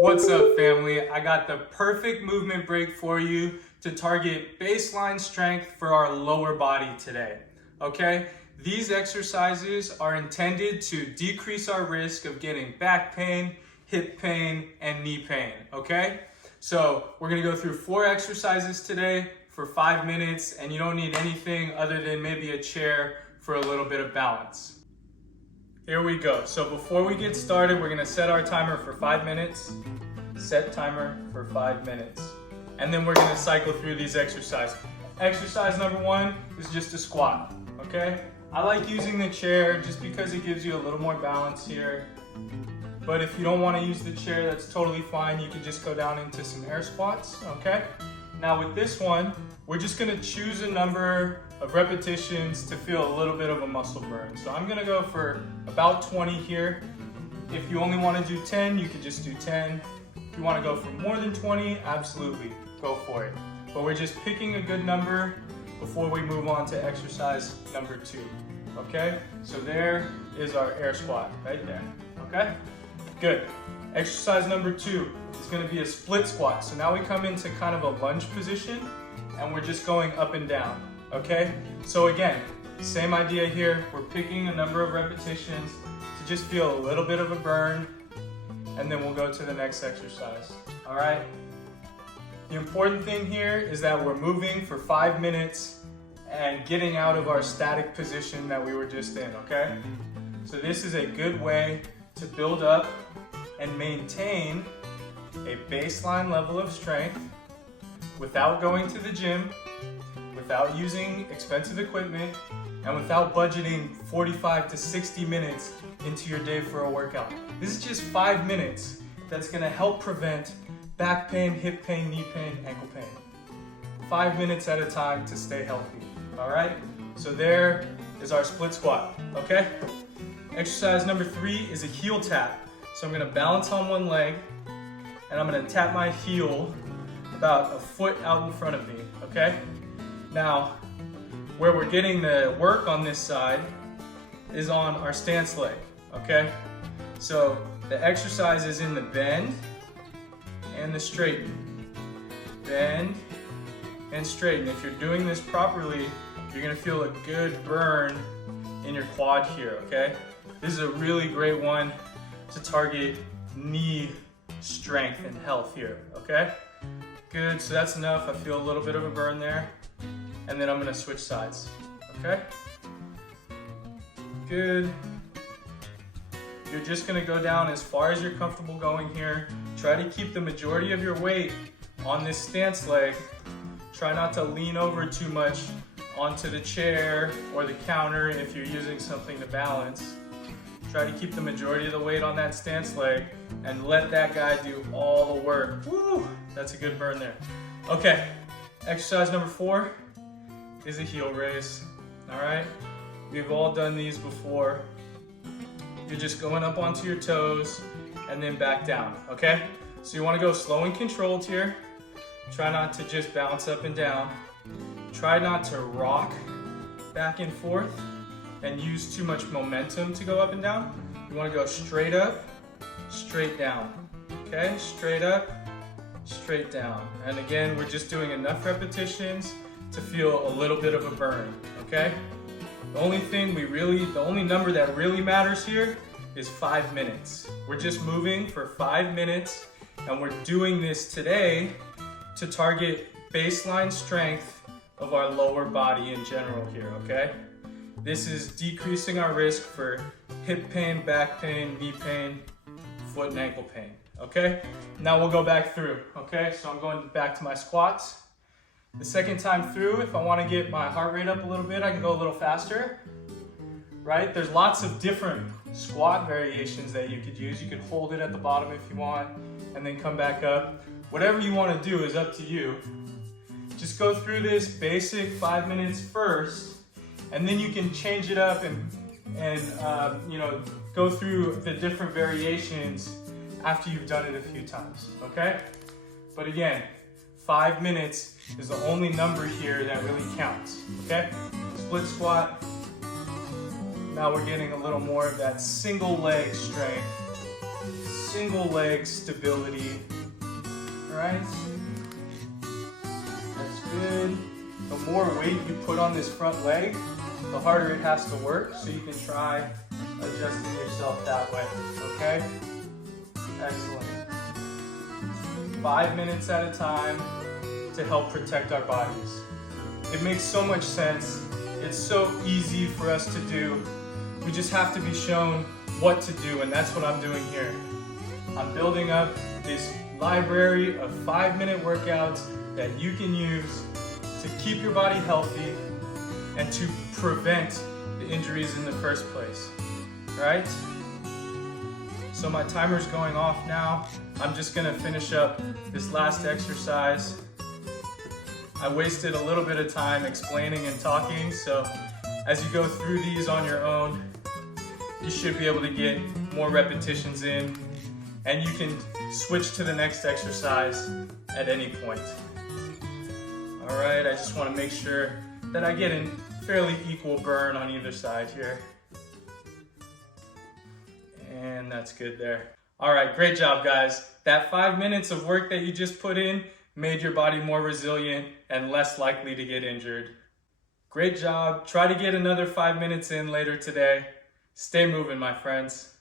What's up, family? I got the perfect movement break for you to target baseline strength for our lower body today, okay? These exercises are intended to decrease our risk of getting back pain, hip pain, and knee pain, okay? So we're gonna go through 4 exercises today for 5 minutes, and you don't need anything other than maybe a chair for a little bit of balance. Here we go. So before we get started, we're gonna set our timer for 5 minutes. Set timer for 5 minutes. And then we're gonna cycle through these exercises. Exercise number 1 is just a squat, okay? I like using the chair just because it gives you a little more balance here. But if you don't wanna use the chair, that's totally fine. You can just go down into some air squats, okay? Now with this one, we're just gonna choose a number of repetitions to feel a little bit of a muscle burn. So I'm gonna go for about 20 here. If you only wanna do 10, you could just do 10. If you wanna go for more than 20, absolutely, go for it. But we're just picking a good number before we move on to exercise number 2, okay? So there is our air squat, right there, okay? Good. Exercise number 2 is gonna be a split squat. So now we come into kind of a lunge position and we're just going up and down, okay? So again, same idea here. We're picking a number of repetitions to just feel a little bit of a burn, and then we'll go to the next exercise, all right? The important thing here is that we're moving for 5 minutes and getting out of our static position that we were just in, okay? So this is a good way to build up and maintain a baseline level of strength without going to the gym, without using expensive equipment, and without budgeting 45 to 60 minutes into your day for a workout. This is just 5 minutes that's gonna help prevent back pain, hip pain, knee pain, ankle pain. 5 minutes at a time to stay healthy, all right? So there is our split squat, okay? Exercise number 3 is a heel tap. So I'm gonna balance on one leg, and I'm gonna tap my heel about a foot out in front of me, okay? Now, where we're getting the work on this side is on our stance leg, okay? So the exercise is in the bend and the straighten. Bend and straighten. If you're doing this properly, you're gonna feel a good burn in your quad here, okay? This is a really great one to target knee strength and health here, okay? Good, so that's enough. I feel a little bit of a burn there. And then I'm gonna switch sides, okay? Good. You're just gonna go down as far as you're comfortable going here. Try to keep the majority of your weight on this stance leg. Try not to lean over too much onto the chair or the counter if you're using something to balance. Try to keep the majority of the weight on that stance leg and let that guy do all the work. Woo! That's a good burn there. Okay, exercise number 4 is a heel raise, all right? We've all done these before. You're just going up onto your toes and then back down, okay? So you wanna go slow and controlled here. Try not to just bounce up and down. Try not to rock back and forth and use too much momentum to go up and down. You wanna go straight up, straight down, okay? Straight up, straight down. And again, we're just doing enough repetitions to feel a little bit of a burn, okay? The only number that really matters here is 5 minutes. We're just moving for 5 minutes, and we're doing this today to target baseline strength of our lower body in general here, okay? This is decreasing our risk for hip pain, back pain, knee pain, foot and ankle pain, okay? Now we'll go back through, okay? So I'm going back to my squats. The second time through, if I want to get my heart rate up a little bit, I can go a little faster, right? There's lots of different squat variations that you could use. You could hold it at the bottom if you want, and then come back up. Whatever you want to do is up to you. Just go through this basic 5 minutes first, and then you can change it up and you know, go through the different variations after you've done it a few times, okay? But again, 5 minutes is the only number here that really counts, okay? Split squat. Now we're getting a little more of that single leg strength. single leg stability. All right? That's good. The more weight you put on this front leg, the harder it has to work, so you can try adjusting yourself that way, okay? Excellent. 5 minutes at a time to help protect our bodies. It makes so much sense. It's so easy for us to do. We just have to be shown what to do, and that's what I'm doing here. I'm building up this library of 5-minute workouts that you can use to keep your body healthy and to prevent the injuries in the first place, right? So my timer's going off now. I'm just gonna finish up this last exercise. I wasted a little bit of time explaining and talking, so as you go through these on your own, you should be able to get more repetitions in, and you can switch to the next exercise at any point. All right, I just want to make sure that I get a fairly equal burn on either side here. And that's good there. All right, great job, guys. That 5 minutes of work that you just put in made your body more resilient and less likely to get injured. Great job. Try to get another 5 minutes in later today. Stay moving, my friends.